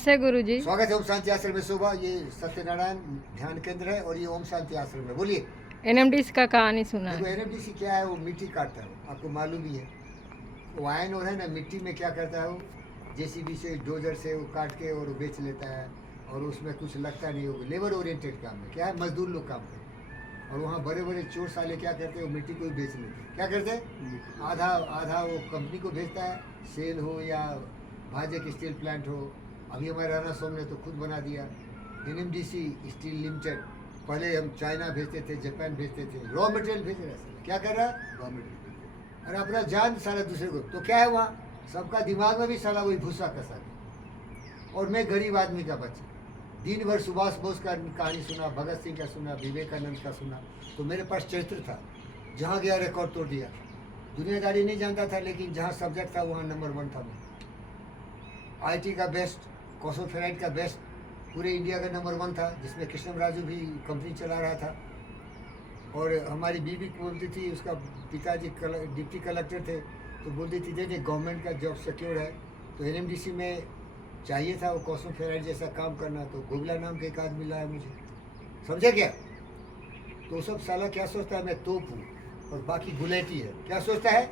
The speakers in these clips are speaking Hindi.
से गुरुजी। स्वागत है ओम शांति आश्रम में। सुबह ये सत्यनारायण ध्यान केंद्र है और ये ओम शांति आश्रम है। बोलिए। एनएमडीसी का कहानी सुना देखो है। एनएमडीसी क्या है, वो मिट्टी काटता है, आपको मालूम ही है। वो आयन और है ना, मिट्टी में क्या करता है वो, जेसीबी से डोजर से वो काट के और बेच लेता है, और उसमें कुछ लगता नहीं, वो लेबर ओरिएंटेड काम है। क्या है, मजदूर लोग काम करते हैं। और वहाँ बड़े बड़े चोर साले क्या करते हैं, वो मिट्टी को ही बेच लेते हैं। क्या करते हैं, आधा आधा वो कंपनी को भेजता है, सेल हो या भाजक स्टील प्लांट हो। अभी हमारे राणा सोम ने तो खुद बना दिया एनएमडीसी स्टील लिमिटेड। पहले हम चाइना भेजते थे, जापान भेजते थे, रॉ मटेरियल भेज रहे हैं। क्या कर रहा है, रॉ मटेरियल, और अपना जान सारा दूसरे को। तो क्या है, वहाँ सबका दिमाग में भी साला वही भूसा कसा है। और मैं गरीब आदमी का बच्चा, दिन भर सुभाष बोस का कहानी सुना, भगत सिंह का सुना, विवेकानंद का सुना। तो मेरे पास चरित्र था, जहाँ गया रिकॉर्ड तोड़ दिया। दुनियादारी नहीं जानता था, लेकिन जहाँ सब्जेक्ट था वहाँ नंबर 1 था मैं। आईटी का बेस्ट, कॉसोफेराइट का बेस्ट, पूरे इंडिया का नंबर 1 था, जिसमें कृष्ण राजू भी कंपनी चला रहा था। और हमारी बीवी बोलती थी, उसका पिताजी डिप्टी कलेक्टर थे, तो बोलती थी दे गवर्नमेंट का जॉब सिक्योर है। तो एनएमडीसी में चाहिए था वो कॉसोफेराइट जैसा काम करना, तो गुगला नाम का एक आदमी मिला है मुझे। समझे क्या? तो सब साला क्या सोचता है, मैं तोप हूँ और बाकी गुलेटी है। क्या सोचता है,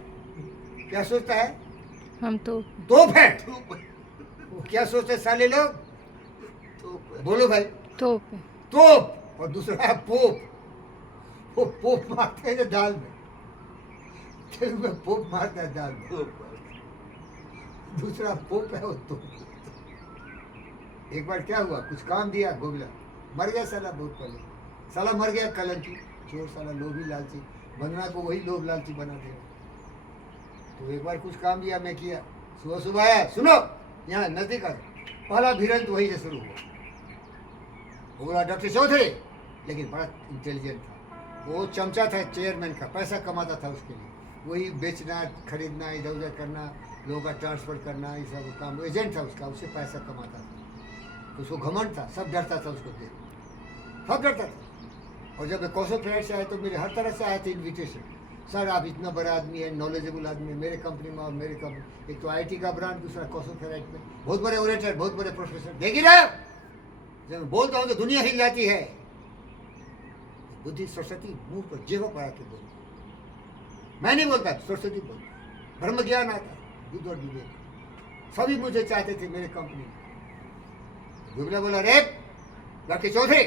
क्या सोचता है, हम तो तोप है। वो क्या सोचते हैं साले लोग, बोलो भाई, तोप तोप। और दूसरा है पोप। वो पोप मारते हैं दाल में, तेलुगु में पोप मारता है दाल में। दूसरा पोप है वो तोप। एक बार क्या हुआ, कुछ काम दिया, गोगला मर गया साला बहुत पहले। साला मर गया कलंकी, चोर साला, लोभी लालची। वंदना को वही लोभ लालची बना दिया। तो एक बार कुछ काम दिया, मैं किया। सुबह सुबह आया, सुनो यहाँ नजदीक आ, पहला भिड़ंत वही से शुरू हुआ। बोला डॉक्टर चौधरी, लेकिन बड़ा इंटेलिजेंट था वो, चमचा था चेयरमैन का, पैसा कमाता था उसके लिए। वही बेचना, खरीदना, इधर उधर करना, लोगों का ट्रांसफ़र करना, ये सब काम एजेंट था उसका, उससे पैसा कमाता था। तो उसको घमंड था, सब डरता था उसको देख, सब डरता था। और जब मैं कॉसोफेराइट से आया तो मेरे हर तरह से आए थे इन्विटेशन, सर आप इतना बड़ा आदमी है, नॉलेजेबल आदमी है, मेरे कंपनी में, और मेरे कंपनी, एक तो आईटी का ब्रांड, दूसरा कॉसोफेराइट में, बहुत बड़े ओरेटर, बहुत बड़े प्रोफेसर। देखिए ना, जब मैं बोलता हूँ तो दुनिया हिल जाती है। बुद्धि सरस्वती मुंह पर जेवा पड़ा के बोलती, मैं नहीं बोलता, सरस्वती बोलती, ब्रह्म ज्ञान आता, बुद्ध और विवेक। सभी मुझे चाहते थे मेरे कंपनी में। गुगला बोला, रे डॉक्टर चौधरी,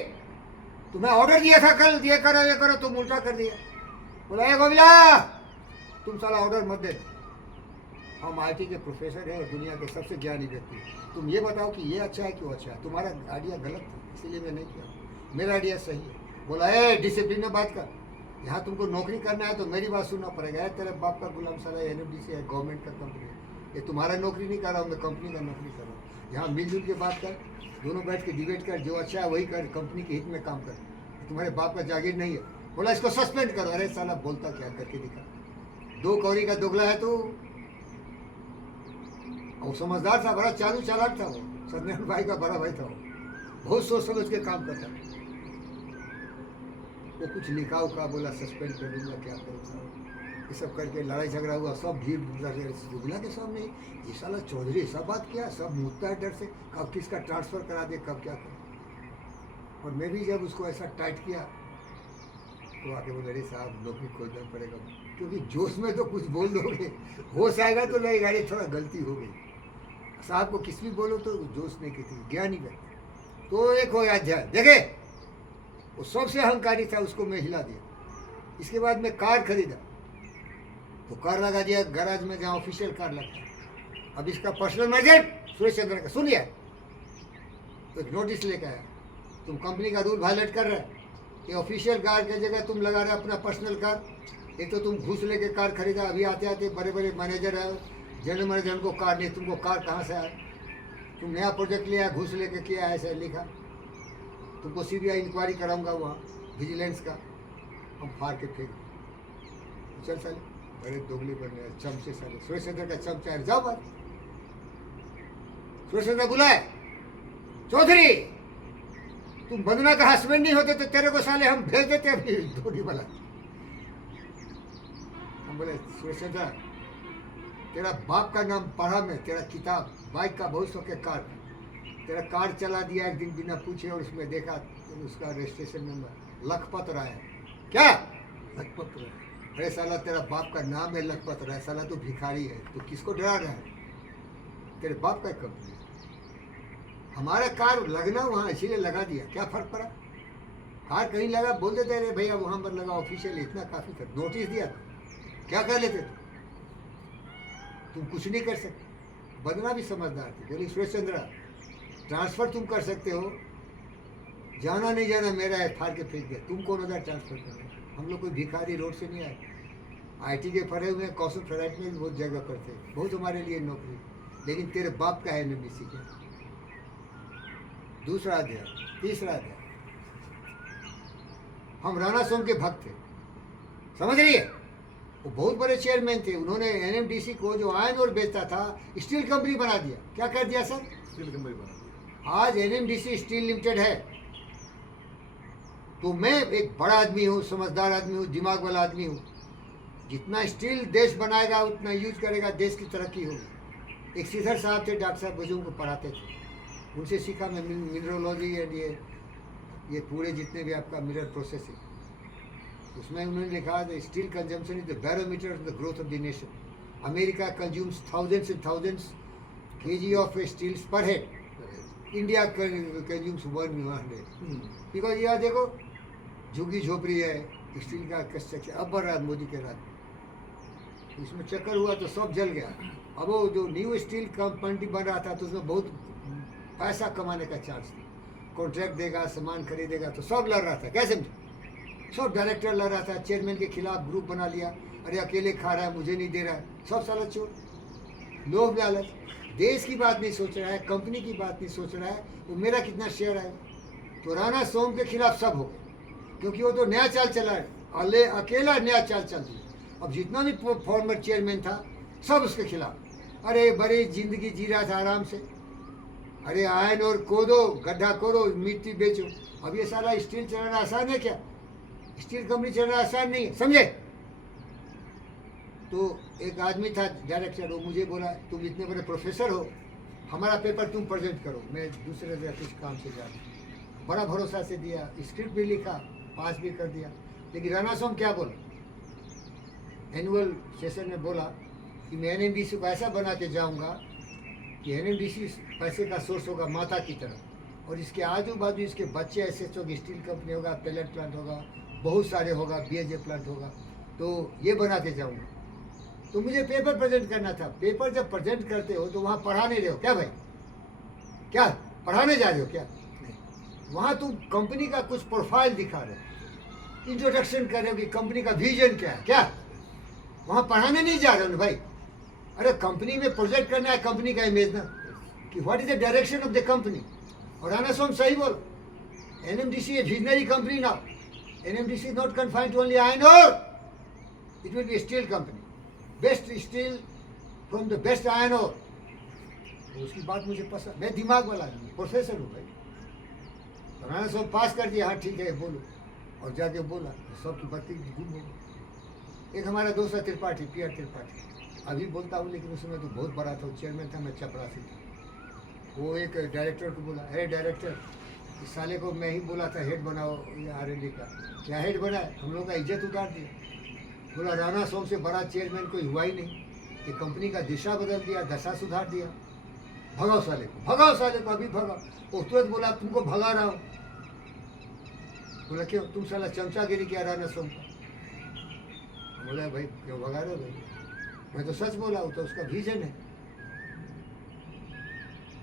तुम्हें ऑर्डर दिया था कल, ये करो, तुम उल्टा कर दिया। बोला, ए गोविला, तुम साला ऑर्डर मत दे, हम आईटी के प्रोफेसर हैं और दुनिया के सबसे ज्ञानी व्यक्ति हैं। तुम ये बताओ कि ये अच्छा है कि वो अच्छा है। तुम्हारा आइडिया गलत था, इसीलिए मैं नहीं किया, मेरा आइडिया सही है। बोला, ए डिसिप्लिन में बात कर, यहाँ तुमको नौकरी करना है तो मेरी बात सुनना पड़ेगा। तेरे बाप का गुलाम साला एनएमडीसी है, गवर्नमेंट का कंपनी है, ये तुम्हारा नौकरी नहीं कर रहा हूँ मैं, कंपनी का नौकरी कर रहा हूँ। यहाँ मिलजुल के बात कर, दोनों बैठ के डिबेट कर, जो अच्छा है वही कर, कंपनी के हित में काम कर, तुम्हारे बाप का जागीर नहीं है। बोला, इसको सस्पेंड करो। अरे साला बोलता क्या, करके दिखा, 2 कौड़ी का दोगला है तू। और समझदार था, बड़ा चालू चालाक था वो, सत्यनारायण भाई का बड़ा भाई था वो, बहुत सोच समझ के काम करता था। वो कुछ लिखा उखा, बोला सस्पेंड कर दूंगा, क्या करूँगा, ये सब करके लड़ाई झगड़ा हुआ, सब भीड़ गुगला के सामने। ये साला चौधरी सब बात किया, सब मुझता है डर से, कब किसका ट्रांसफ़र करा दे, कब क्या करे। और मैं भी जब उसको ऐसा टाइट किया तो आके बोले, अरे साहब नौकरी खोजना पड़ेगा, क्योंकि जोश में तो कुछ बोल दोगे, होश आएगा तो लगेगा अरे थोड़ा गलती हो गई। साहब को किस भी बोलो तो जोश नहीं की थी, ज्ञानी व्यक्ति। तो एक हो अध्याय देखे, वो सबसे अहंकारी था, उसको मैं हिला दिया। इसके बाद मैं कार खरीदा, तो कार लगा दिया गैराज में, जहाँ ऑफिशियल कार लगता है। अब इसका पर्सनल मैनेजर सुरेश चंद्र का सुन लिया, तो एक नोटिस लेकर आया, तुम कंपनी का रूल वायलेट कर रहे हैं, ये ऑफिशियल कार की जगह तुम लगा रहे अपना पर्सनल कार। एक तो तुम घूस लेके कार खरीदा, अभी आते आते बड़े बड़े मैनेजर है, जनरल मैनेजर को कार नहीं, तुमको कार कहाँ से आया, तुम नया प्रोजेक्ट लिया, घूस लेके किया, ऐसे लिखा, तुमको सीबीआई इंक्वायरी कराऊंगा वहाँ विजिलेंस का। हम फाड़ के फेंक, चल साले, बड़े दोगले बने चमचे साले, सुरेश चंद्र का चमचा है, जाओ बात। सुरेश चंद्र बुलाए, चौधरी तुम वंदना का हस्बैंड नहीं होते तो तेरे को साले हम भेज देते अभी धोनी वाला। हम बोले, सुरेश चंद्र, तेरा बाप का नाम पढ़ा मैं, तेरा किताब बाइक का भविष्य के कार, तेरा कार चला दिया एक दिन बिना पूछे और उसमें देखा तो उसका रजिस्ट्रेशन नंबर लखपत राय है। क्या लखपत राय? अरे साला तेरा बाप का नाम है लखपत राय, साला तू भिखारी है, तू किसको डरा रहा है? तेरे बाप का कंपनी, हमारा कार लगना वहाँ इसीलिए लगा दिया, क्या फर्क पड़ा? कार कहीं लगा बोल देते अरे भैया वहाँ पर लगा ऑफिशियल, इतना काफ़ी था, नोटिस दिया क्या कर लेते तुम कुछ नहीं कर सकते। बदना भी समझदार थे, बोली सुरेश चंद्रा ट्रांसफ़र तुम कर सकते हो, जाना नहीं जाना मेरा है, फाड़ के फेंक दिया, तुम कौन होता ट्रांसफ़र करना? हम लोग कोई भिखारी रोड से नहीं आए, आईटी के पढ़े हुए कौशल फ्लाइट में बहुत जगह पर थे, बहुत हमारे लिए नौकरी, लेकिन तेरे बाप का है एनएमडीसी का। दूसरा अध्याय, तीसरा अध्याय, हम राणा सोम के भक्त थे, समझ रही है? वो बहुत बड़े चेयरमैन थे, उन्होंने एनएमडीसी को जो आयरन और बेचता था स्टील कंपनी बना दिया। क्या कर दिया सर? स्टील कंपनी बना दिया। आज एनएमडीसी स्टील लिमिटेड है। तो मैं एक बड़ा आदमी हूँ, समझदार आदमी हूँ, दिमाग वाला आदमी हूँ, जितना स्टील देश बनाएगा उतना यूज करेगा, देश की तरक्की होगी। एक सीधर साहब थे, डॉक्टर साहब बुजुर्ग को पढ़ाते थे, उनसे सीखा मैं मिनरोलॉजी एंड ये पूरे जितने भी आपका मिरर प्रोसेस है, उसमें उन्होंने लिखा the steel consumption is the barometer of the growth of the nation. America consumes thousands and thousands kg of steels per head, India consumes 100, because यह देखो झुग्गी झोपड़ी है, स्टील का कंस्ट्रक्शन अब बढ़ रहा है मोदी के राज, इसमें चक्कर हुआ तो सब जल गया। अब वो जो न्यू स्टील कंपनी बन रहा था तो उसमें बहुत पैसा कमाने का चांस था, कॉन्ट्रैक्ट देगा, सामान खरीदेगा, तो सब लड़ रहा था, कैसे सब डायरेक्टर लड़ रहा था, चेयरमैन के खिलाफ ग्रुप बना लिया, अरे अकेले खा रहा है, मुझे नहीं दे रहा है, सब साला चोर, लोभ लालच, देश की बात नहीं सोच रहा है, कंपनी की बात नहीं सोच रहा है, वो मेरा कितना शेयर है। तो राणा सोम के खिलाफ सब हो गए, क्योंकि वो तो नया चाल चला है, अकेला नया चाल चल रही है। अब जितना भी फॉर्मर चेयरमैन था सब उसके खिलाफ, अरे बड़ी जिंदगी जी रहा था आराम से, अरे आयन और खोदो, गड्ढा करो, मिट्टी बेचो। अब ये सारा स्टील चलाना आसान है क्या? स्टील कंपनी चलाना आसान नहीं है, समझे? तो एक आदमी था डायरेक्टर, वो मुझे बोला तुम इतने बड़े प्रोफेसर हो, हमारा पेपर तुम प्रेजेंट करो, मैं दूसरे जगह कुछ काम से जा रहा हूँ। बड़ा भरोसा से दिया, स्क्रिप्ट भी लिखा, पास भी कर दिया। लेकिन राणा सोम क्या बोला एनुअल सेशन में, बोला कि मैं एनएमडीसी को ऐसा बना के जाऊँगा कि एनएमडीसी पैसे का सोर्स होगा माता की तरह, और इसके आजू बाजू इसके बच्चे ऐसे होंगे, स्टील कंपनी होगा, पेलेट प्लांट होगा, बहुत सारे होगा, बीएचए प्लांट होगा, तो ये बना के जाऊँगा। तो मुझे पेपर प्रेजेंट करना था। पेपर जब प्रेजेंट करते हो तो वहाँ पढ़ाने रहे हो क्या भाई? क्या पढ़ाने जा रहे हो क्या? नहीं, वहाँ तुम कंपनी का कुछ प्रोफाइल दिखा रहे हो, इंट्रोडक्शन कर रहे हो कि कंपनी का विजन क्या है, क्या वहाँ पढ़ाने नहीं जा रहे हो ना भाई। अरे कंपनी में प्रोजेक्ट करना है कंपनी का इमेज ना, कि what is the direction of the company. और राणा सोम सही बोल, NMDC a visionary company now, NMDC is not confined to only iron ore, it will be steel company, best steel from the best iron ore. उसकी बात मुझे पसंद, मैं दिमाग वाला आदमी, प्रोफेसर हूँ भाई। तो राणा सोम पास कर दिया, हाँ ठीक है बोलो, और जाके बोला सबकी बत्ती गुम हो गई। एक हमारा दोस्त है त्रिपाठी, पी आर त्रिपाठी, अभी बोलता हूँ लेकिन उसमें तो बहुत बड़ा था, चेयरमैन था, मैं चपरासी था। वो एक डायरेक्टर को बोला, अरे डायरेक्टर इस साले को मैं ही बोला था हेड बनाओ ये R&D का, क्या हेड बनाए, हम लोग का इज्जत उतार दिया। बोला राणा सोम से बड़ा चेयरमैन कोई हुआ ही नहीं, ये कंपनी का दिशा बदल दिया, दशा सुधार दिया। भगाओ साले को, भगाओ साले को, अभी भगाओ। वो तुरंत बोला तुमको भगा रहा हूँ। बोला क्यों, तुम साला चमचागिरी किया राणा सोम का। बोला भाई क्यों भगा रहे हो भाई, मैं तो सच बोला हूँ, तो उसका विजन है।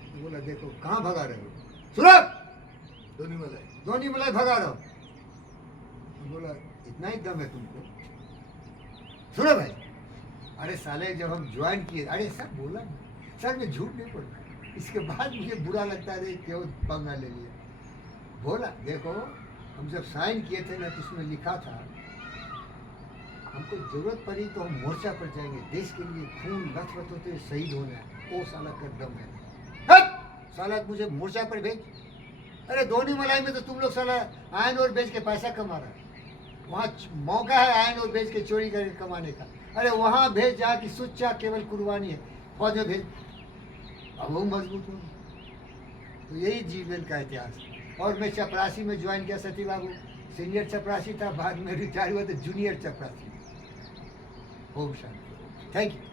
तो बोला देखो कहाँ भगा रहे हो, सुनो धोनी मलाई भगा रहा हूँ। तो बोला इतना ही दम है तुमको, सुनो भाई। अरे साले जब हम ज्वाइन किए, अरे सर बोला ना सर, मैं झूठ नहीं बोलता, इसके बाद मुझे बुरा लगता है क्यों पंगा ले लिया। बोला देखो हम जब साइन किए थे ना तो उसमें लिखा था हमको जरूरत पड़ी तो हम मोर्चा पर जाएंगे, देश के लिए खून लथपथ होते शहीद होना है, वो साला कर दम है। साला मुझे मोर्चा पर भेज। अरे धोनी मलाई में तो तुम लोग साला आयन और बेच के पैसा कमा रहा है, वहाँ मौका है आयन और बेच के चोरी करके कमाने का। अरे वहाँ भेज जहाँ की सुच्चा केवल कुर्बानी है, फौज में भेज, अब वो मजबूत हो। तो यही जीवन का इतिहास है। और मैं चपरासी में ज्वाइन किया सती बाबू, सीनियर चपरासी था, बाद में रिटायर हुआ तो जूनियर चपरासी। ओम शांति। Thank you.